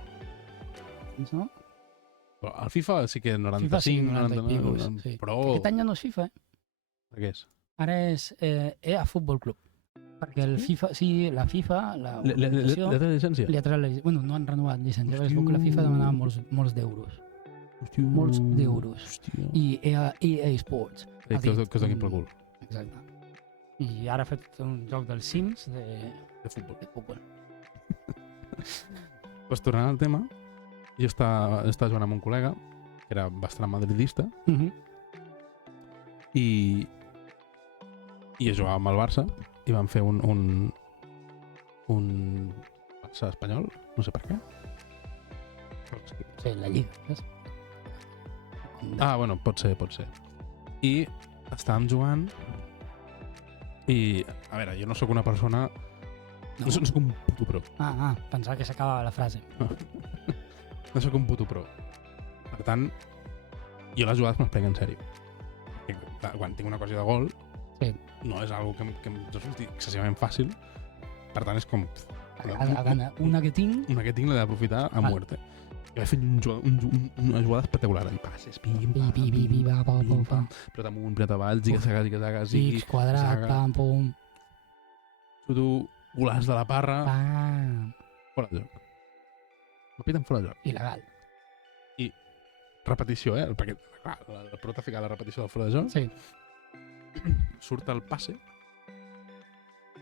No? Però el FIFA sí que 95, FIFA sí, 90 i picos, sí. Però... Aquest any ja no és FIFA, Què és? Ara és EA Futbol Club. Perquè el FIFA, la FIFA, l'organització... Li ha tret llicència? Li ha tret la llicència. Bueno, no han renovat llicència, perquè es veu que la FIFA demanava molts d'euros. Molts d'euros. I EA Sports. Que us donin pel cul. Exacte. I ara ha fet un joc dels Sims de futbol. Pues tornant al tema, jo estava jugant amb un col·lega, que era bastant madridista, i jo jugava amb el Barça, i vam fer un Barça espanyol, no sé per què. Sí, la Lliga. Ah, bueno, pot ser. I estàvem jugant i, a veure, jo no sóc una persona... No sóc un puto pro. Pensava que s'acabava la frase. No sóc un puto pro. Per tant, jo les jugades me les prenc en sèrio. Quan tinc una ocasió de gol, no és algo que em resulti excessivament fàcil. Per tant, és com... Una que tinc l'he d'aprofitar a muerte. I vaig fer una jugada espectacular. I passes, pilota amunt, pilota avall, ziga-zaga, X, quadrat, pam, pum. Xuto, golaç de la parra. Fora de joc. M'apiten fora de joc. Il·legal. I repetició, perquè clar, el pro t'ha ficat la repetició del fora de joc. Sí. Surt el passe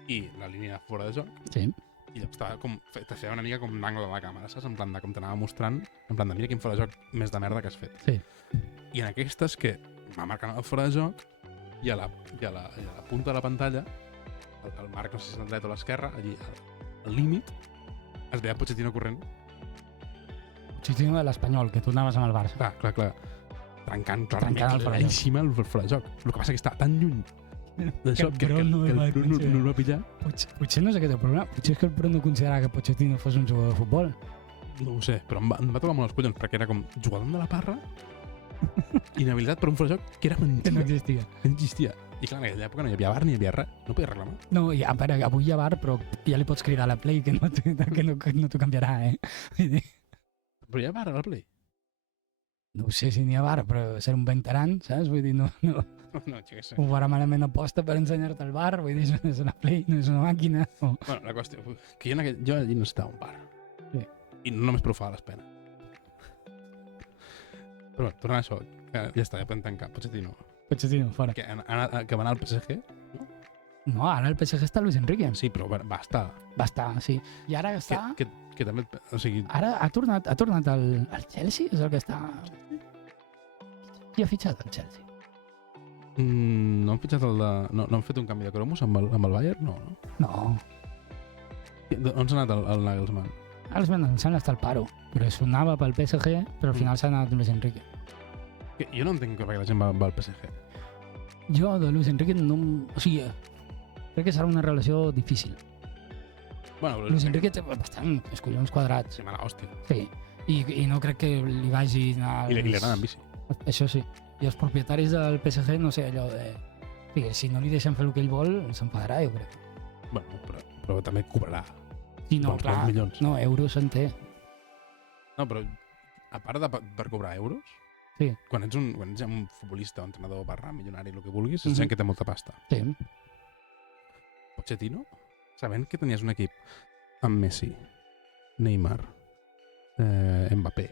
i la línia de fora de joc. Sí. I llavors estava com, te feia una mica com l'angle de la càmera, saps? En plan de com t'anava mostrant, en plan de mira quin fora de joc més de merda que has fet. Sí. I en aquestes que va marcant el fora de joc i a la punta de la pantalla, el marc, no sé si és el dret o l'esquerra, allí al límit, es veia Pochettino corrent. Pochettino de l'Espanyol, que tu anaves amb el Barça. Clar. Trencant el fora de joc. claríssima el fora de joc. El que passa que està tan lluny d'això que el no el va pillar. Potser no és aquest el problema. Potser és que el pro no considerava que Pochettino fos un jugador de futbol. No ho sé, però em va trobar molt els collons, perquè era com jugador de la parra, inhabilitat per un fora de joc que era mentida. Que no existia. No existia. I clar, en aquella època no hi havia bar ni hi havia res. No podia reclamar. No, avui hi ha bar, però ja li pots cridar a la Play que no t'ho canviarà, Però hi ha bar a la Play? No sé si n'hi ha bar, però ser un veteran, saps? Vull dir, no jo què sé. ho farà malament aposta per ensenyar-te el bar, vull dir, és una Play, no és una màquina. Bueno, la qüestió, que jo allí necessitava un bar. Sí. I no només per ho les penes. Però bueno, tornant a això, ja està, ja podem tancar. Pochettino, fora. que va anar al PSG? No, ara el PSG està Luis Enrique. Sí, però va estar. Va estar, sí. I ara està... Que també, o sigui... Ara ha tornat al Chelsea, és el que està... Qui ha fitxat el Chelsea? No han fitxat no han fet un canvi de cromos amb el Bayern? No. On s'ha anat el Nagelsmann? Nagelsmann em sembla estar al paro, però sonava pel PSG, però al final s'ha anat Luis Enrique. Jo no entenc per què la gent va al PSG. Jo de Luis Enrique no... O sigui, crec que serà una relació difícil. Bueno, Luis Enrique té bastant collons quadrats. Sí, mala hòstia. Sí, i no crec que li vagi anar... I li agrada en bici. Això sí. I els propietaris del PSG, no sé, allò de... Si no li deixen fer el que ell vol, s'enfadarà, jo crec. Bueno, però també cobrarà. Sí, no, clar. Milions. No, euros en té. No, però a part de per cobrar euros, sí. Quan ets un futbolista o entrenador / milionari, el que vulguis, és gent que té molta pasta. Sí. Pochettino, sabent que tenies un equip amb Messi, Neymar, Mbappé.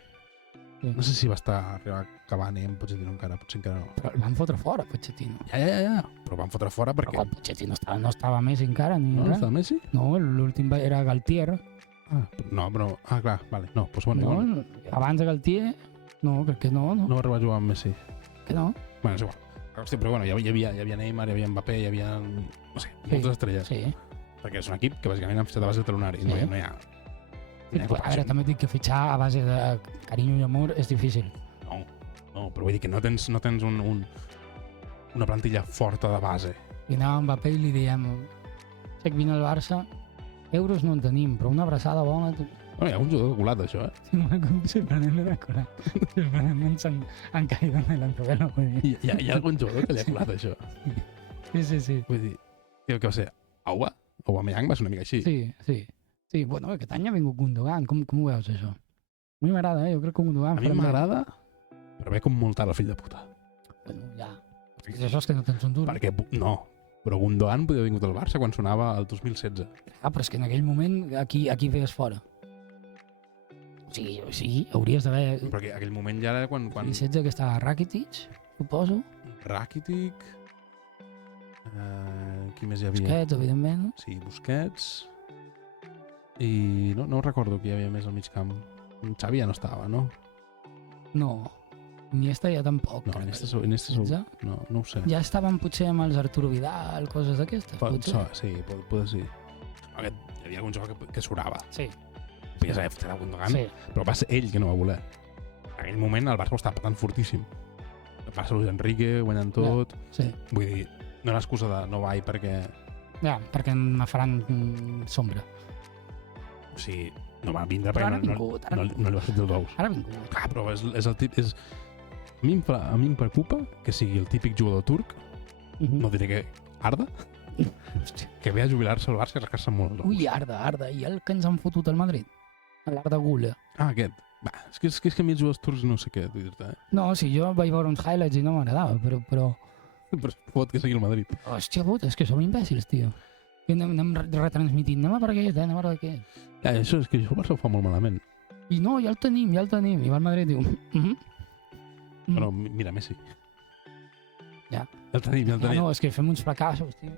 Sí. No sé si va arribar Cavani amb Pochettino encara, potser encara no. Però el van fotre fora, Pochettino. Ja. Però van fotre fora perquè... Però Pochettino no estava Messi encara, ni No res. estava Messi? No, l'últim era Galtier. No, però... Clar, vale. No, doncs bueno, No, abans de Galtier, no, crec que no. no va arribar a jugar amb Messi. Que no. Bueno, és igual. Hòstia, però bueno, hi havia Neymar, hi havia Mbappé, hi havia... No sé, moltes estrelles. Sí. Perquè és un equip que bàsicament han fitxat a base de talonari. Sí. No hi ha... A veure, també et dic que fitxar a base de carinyo i amor és difícil. No, però vull dir que no tens una plantilla forta de base. I anàvem a Mbappé i li diem sé que vine al Barça, euros no en tenim, però una abraçada bona... Bueno, hi ha un jugador colat, això, eh? Sí, sorprenentment colat. Sorprenentment han caído en el anzuelo. Hi ha algun jugador que li ha colat, això. Sí. Vull dir, què va ser? Aubameyang va ser una mica així. Sí, bueno, aquest any ha vingut Gundogan. Com ho veus, això? A mi m'agrada, jo crec que Gundogan... A mi m'agrada, però ve com molt tard el fill de puta. Bueno, ja. Això és que no tens un duro. Perquè, no, però Gundogan podia haver vingut al Barça quan sonava el 2016. Però és que en aquell moment aquí veies fora. O sigui, hauries d'haver... Perquè aquell moment ja era quan... 2016 que estava Rakitic, suposo. Rakitic... qui més hi havia? Busquets, evidentment. Sí, Busquets... I no recordo qui hi havia més al mig camp. Xavi ja no estava, no? No. Iniesta ja tampoc. No, Iniesta segur. No ho sé. Ja estaven potser amb els Arturo Vidal, coses d'aquestes, potser. Sí, pot ser. Hi havia algun jugador que surava. Sí. Podies haver fet algun Gundogan, Sí. però va ser ell que no va voler. En aquell moment el Barça ho estava patant fortíssim. El Barça Luis Enrique, guanyant tot. Sí. Vull dir, no l'excusa de no vaig perquè... Ja, perquè me faran sombra. O sigui, no va vindre Però perquè no li va fer els ous. Ara ha vingut. Clar, però és el tip... A mi em preocupa que sigui el típic jugador turc, no diré que Arda, que ve a jubilar-se al Barça i rascar-se molt els ous. Ui, Arda, i el que ens han fotut al Madrid? L'Arda Güler. Aquest. Va, és que a mi els jugadors turcs no sé què dir-te, No, sí, jo vaig veure uns highlights i no m'agradava, però... Però fot que sigui el Madrid. Hòstia puta, és que som imbècils, tio. I anem retransmitint, anem a per aquest. Ja, això és que el Barça ho fa molt malament. I no, ja el tenim. I va al Madrid i diu... Però mira, Messi. Ja. Ja el tenim. No, és que fem uns fracassos, tio.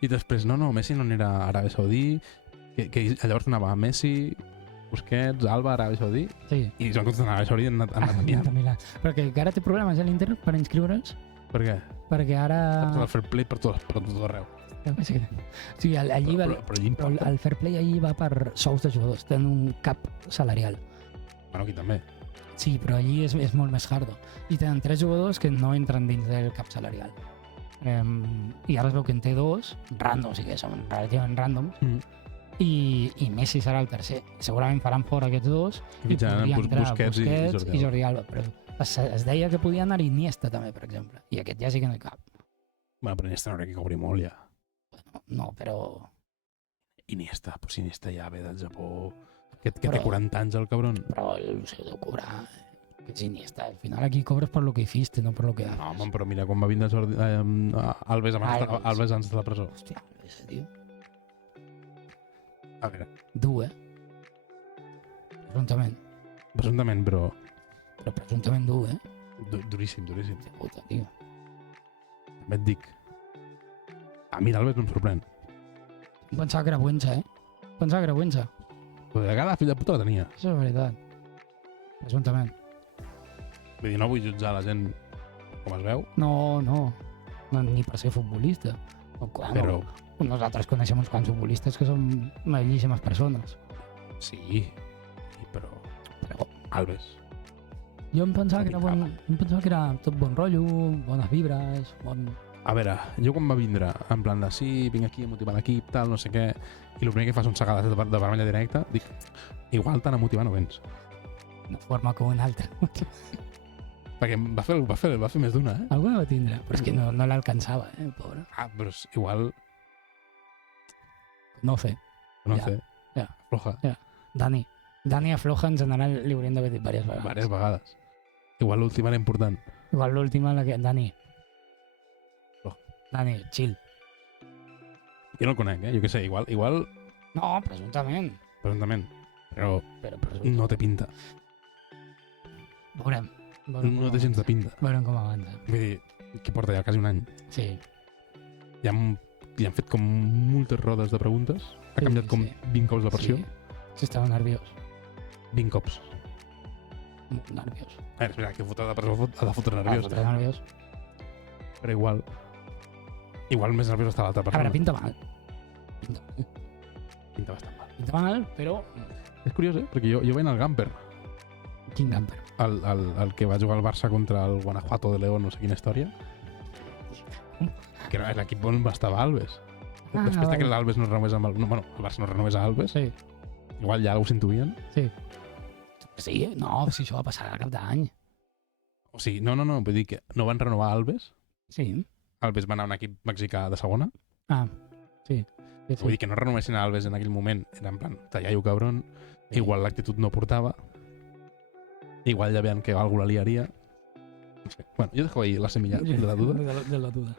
I després, no, Messi no anirà a Aràbia Saudí, que llavors anava a Messi, Busquets, Alba, Aràbia Saudí, Sí. i es van contestar a Aràbia Saudí i han anat a Milà. Però que ara té problemes a l'Inter per inscriure'ls, Per què? perquè ara... El fair play per tot arreu. Sí, allí va... Però allí Però importa. el fair play allí va per sous de jugadors, tenen un cap salarial. Bueno, aquí també. Sí, però allí és molt més hardo. I tenen 3 jugadors que no entren dins del cap salarial. I ara es veu que en té 2, randoms, o sigui, són relativament randoms, i Messi serà el tercer. Segurament faran fora aquests 2 I fitxaran Busquets i Jordi Alba. Però es deia que podia anar Iniesta també, per exemple. I aquest ja sí que no hi cap. Bueno, però Iniesta no crec que cobri molt ja. No, però... Iniesta, però si Iniesta ja ve del Japó, que té 40 anys el cabron. Però se deu cobrar... Que és Iniesta. Al final aquí cobres per lo que hiciste, no per lo que haces. No, home, però mira com va vindre Alves abans de la presó. Hòstia, Alves, tio. A veure, Dur, Presumptament. presumptament, però Però presumptament dur, duríssim. Puta, tio. També et dic. A mi l'Alves no em sorprèn. Pensava que era Buencha, Pensava que era Buencha. Però de cada fill de puta la tenia. Això és veritat. Presumptament. Vull dir, no vull jutjar la gent com es veu, No, ni per ser futbolista. però Nosaltres coneixem uns quants futbolistes que són bellíssimes persones. sí, però Alves. Jo em pensava que era tot bon rotllo, bones vibres, A veure, jo quan va vindre, en plan de sí, vinc aquí a motivar l'equip, tal, no sé què, i el primer que fas són segades de vermella directa, dic, igual tant a motivar no vens. Una forma com una altra. Perquè va fer més d'una, Alguna va tindre, però és que no l'alcançava, pobre. Però igual, No sé. no Ja, sé, ja. afloja, Dani afloja, en general li hauríem d'haver dit diverses vegades. diverses vegades. Igual l'última era important. Igual l'última, la que... Dani, chill. Jo no el conec, jo què sé, igual No, presumptament. presumptament, però Però presumptament. no té pinta. Veurem. No té gens de pinta. Veurem com avança. Vull dir, que porta ja quasi un any. Sí. Li han fet com moltes rodes de preguntes. Ha Sí, canviat com sí. 20 cops de versió. Sí, estava nerviós. 20 cops. Molt nerviós. Espera, que fotre de presó ha de fotre nerviós. Estava nerviós. Però igual més nerviós està l'altra A persona. veure, pinta mal. Pinta mal. Pinta bastant mal. Pinta mal, però... És curiós, perquè jo veia el Gamper, Quin camper. el que va jugar al Barça contra el Guanajuato de León, no sé quina història, que era l'equip on estava Alves. Després de que l'Alves no renovés amb el... No, bueno, el Barça no renovés a Alves, Sí. igual ja ho s'intuïen. Sí, no, si això va passar a cap d'any. O sigui, no, vull dir que no van renovar Alves. Sí. Alves va anar a un equip mexicà de segona. Ah, sí. Sí, Vull dir que no renovessin a Alves en aquell moment. Era en plan, tallar-ho, cabron. Sí. Igual l'actitud no portava. Igual ja veien que algú la liaria. No sé. Bueno, jo dejo ahí la semilla de la duda. De la duda.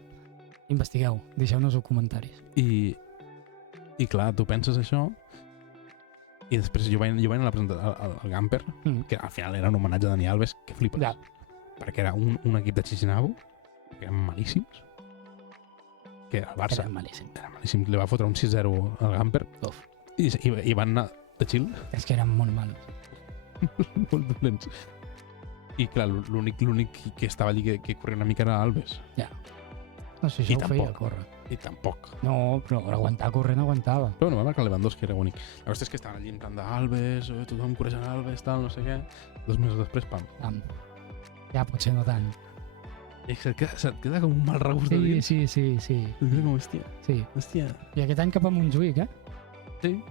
Investigueu, deixeu-nos els comentaris. I clar, tu penses això i després jo vaig anar a la presentació al Gamper, que al final era un homenatge a Dani Alves, que flipes. Ja. Perquè era un equip de Chisinau, que eren malíssims, que el Barça Era malíssim. era malíssim, li va fotre un 6-0 al Gamper Uf. i van anar de chill, És que eren molt malos. molt dolents. I clar, l'únic que estava allí que corria una mica era Alves. No sé, I això ho feia tampoc. córrer. I tampoc. No, però aguantar corrent aguantava. Però bueno, va marcar Lewandowski, era bonic. La qüestió és que estaven allí en plan d'Alves, tothom correjant Alves, tal, no sé què. 2 mesos després, pam. Ja, potser no tant. I se't queda com un mal regust de Sí, dins. sí. Et queda com, hòstia. I aquest any cap a Montjuïc, Sí.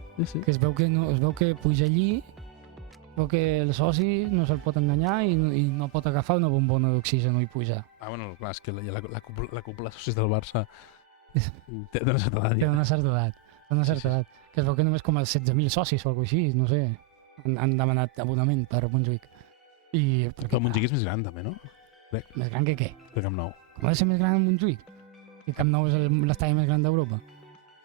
que es veu que puja allí, es veu que el soci no se'l pot enganyar i no pot agafar una bombona d'oxigen i pujar. Ah, bueno, clar, és que la cúpula de socis del Barça té una certa edat Té ja. una certa edat. Que es veu que només com els 16.000 socis o alguna cosa així, no sé, han demanat abonament per Montjuïc. I Però Montjuïc és més gran, també, no? Més gran que què? Que Camp Nou. Com ha de ser més gran Montjuïc? I Camp Nou és l'estadi més gran d'Europa.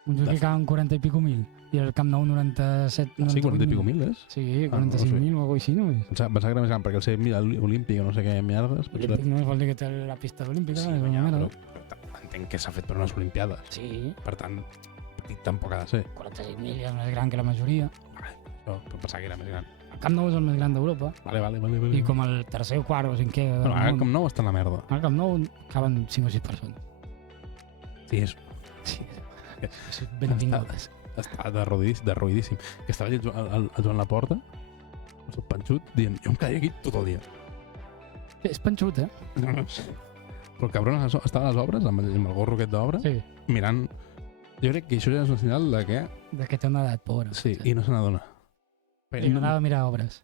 Montjuïc hi caben 40 i pico mil. I el Camp Nou 97... Sí, 40 i pico mil, és? Sí, Ah, no 45.000 o alguna cosa així només. Pensava que era més gran, perquè el ser olímpic o no sé què merdes. Olímpic no vol dir que té la pista olímpica, no és guanyar merda. però entenc que s'ha fet per unes olimpiades. Sí, Per tant, petit tampoc ha de ser. 45.000 ja és més gran que la majoria. Però pensava que era més gran. El Camp Nou és el més gran d'Europa. Vale. I com el tercer o quart o cinquè del Bueno, ara món. com nou està en la merda. Al Camp Nou caben 5 o 6 persones. Sí, Sí, benvingudes. està derruïdíssim. Que estava allà el Joan Laporta, el seu panxut, dient, jo em quedaria aquí tot el dia. És panxut, eh? Però el cabron estava a les obres, amb el gorro aquest d'obra, Sí. mirant... Jo crec que això ja és un senyal de que... De que té una edat, pobra. Sí, i no se n'adona. I no anava a mirar obres.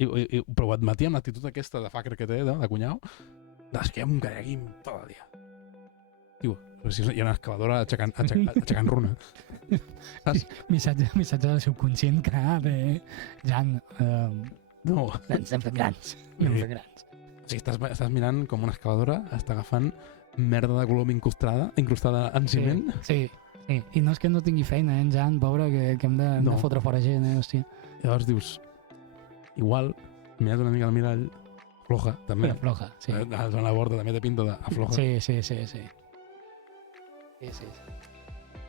Però ho admetia amb l'actitud aquesta de fucker que té, de cunyau, és que jo em quedaria aquí tot el dia. Diu, però si hi ha una excavadora aixecant runa. Saps? Missatge del subconscient que Jan, No. ens hem fet grans. Hem fet grans. O sigui, estàs mirant com una excavadora està agafant merda de colom incrustada en ciment. Sí. I no és que no tingui feina, en Jan, pobre, que hem de No. fotre fora gent, hòstia. Llavors dius, igual, mira't una mica al mirall, afloja, també. Però floja, sí. El Joan Laporta també té pinta d'afloja. Sí.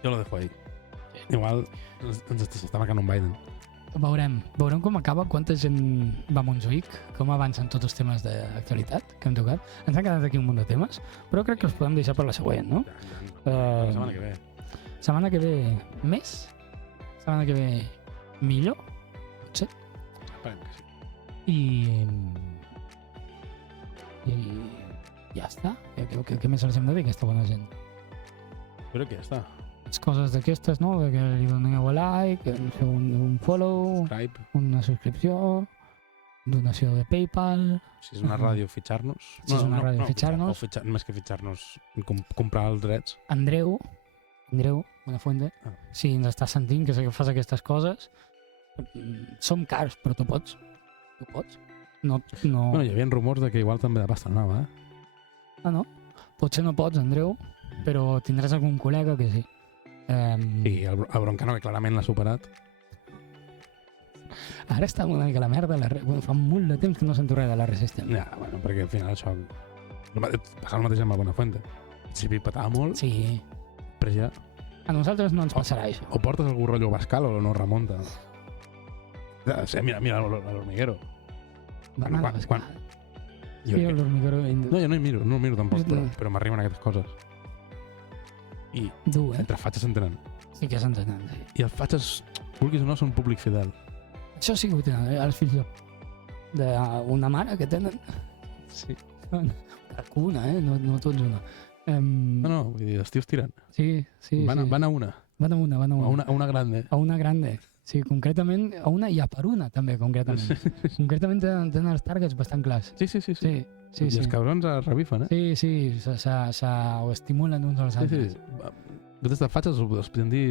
Jo lo dejo ahí. Igual ens està marcant un Biden. Veurem com acaba, quanta gent va a Montjuïc, com avancen tots els temes d'actualitat que hem tocat. Ens han quedat aquí un munt de temes, però crec que els podem deixar per la següent, no? La setmana que ve. Setmana que ve més, setmana que ve millor, potser, Esperem que sí. i ja està. Què més els hem de dir, aquesta bona gent? Crec que ja està. Les coses d'aquestes, no? De que li doneu a like, un follow, Skype. una subscripció, donació de PayPal. Si és una ràdio, fitxar-nos. Si és una ràdio, fitxar-nos. O més que fitxar-nos, comprar els drets. Andreu, Buenafuente, si ens estàs sentint, que sé que fas aquestes coses, som cars, però tu pots. Tu pots. No. Bueno, hi havia rumors de que igual també de pasta nova, Ah, no? Potser no pots, Andreu. però tindràs algun col·lega que sí. I el Broncano, que clarament l'ha superat. Ara està una mica la merda, fa molt de temps que no sento res de la Resistance. Ja, bueno, perquè al final això... Passava el mateix amb el Buenafuente. Al principi petava molt, Sí, però ja... a nosaltres no ens passarà això. O portes algú rotllo Bascal o no remunta. Mira l'Hormiguero. Va mal, quan- Pascal. Jo Sí, què? l'Hormiguero No, jo no hi miro tampoc, No. però m'arriben aquestes coses. I dur, entre fatxes s'entenen. Sí que s'entenen, sí. I els fatxes, vulguis o no, són públic fidel. Això sí que ho tenen, els fills d'una mare que tenen. Sí. Una, no tots una. No, vull dir, els tios tiren. Sí. Van a una. Van a una. A una grande. A una grande. Sí, concretament, a una i a per una, també, concretament. Concretament tenen els targets bastant clars. Sí. Sí. I els cabrons es revifen, eh? Sí, ho estimulen uns als altres. Nosaltres de fatxes els podem dir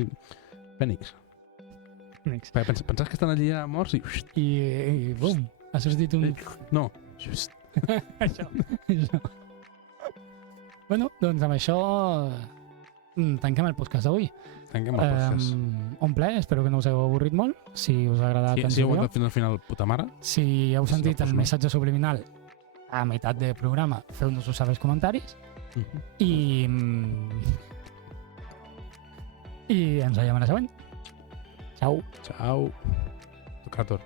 Fènix. Fènix. Perquè pensaves que estan allí ja morts i... I bum, has dit un... No, just. això. Bueno, doncs amb això tanquem el podcast d'avui. Tanquem el procés. Un plaer, espero que no us hagueu avorrit molt. Si us ha agradat, Si ens heu ho dieu. aguantat fins al final, puta mare. Si heu sentit pues el no. missatge subliminal a meitat de programa, feu-nos-ho saber als comentaris. I ens veiem a la següent. Ciao. Ciao. Tocator.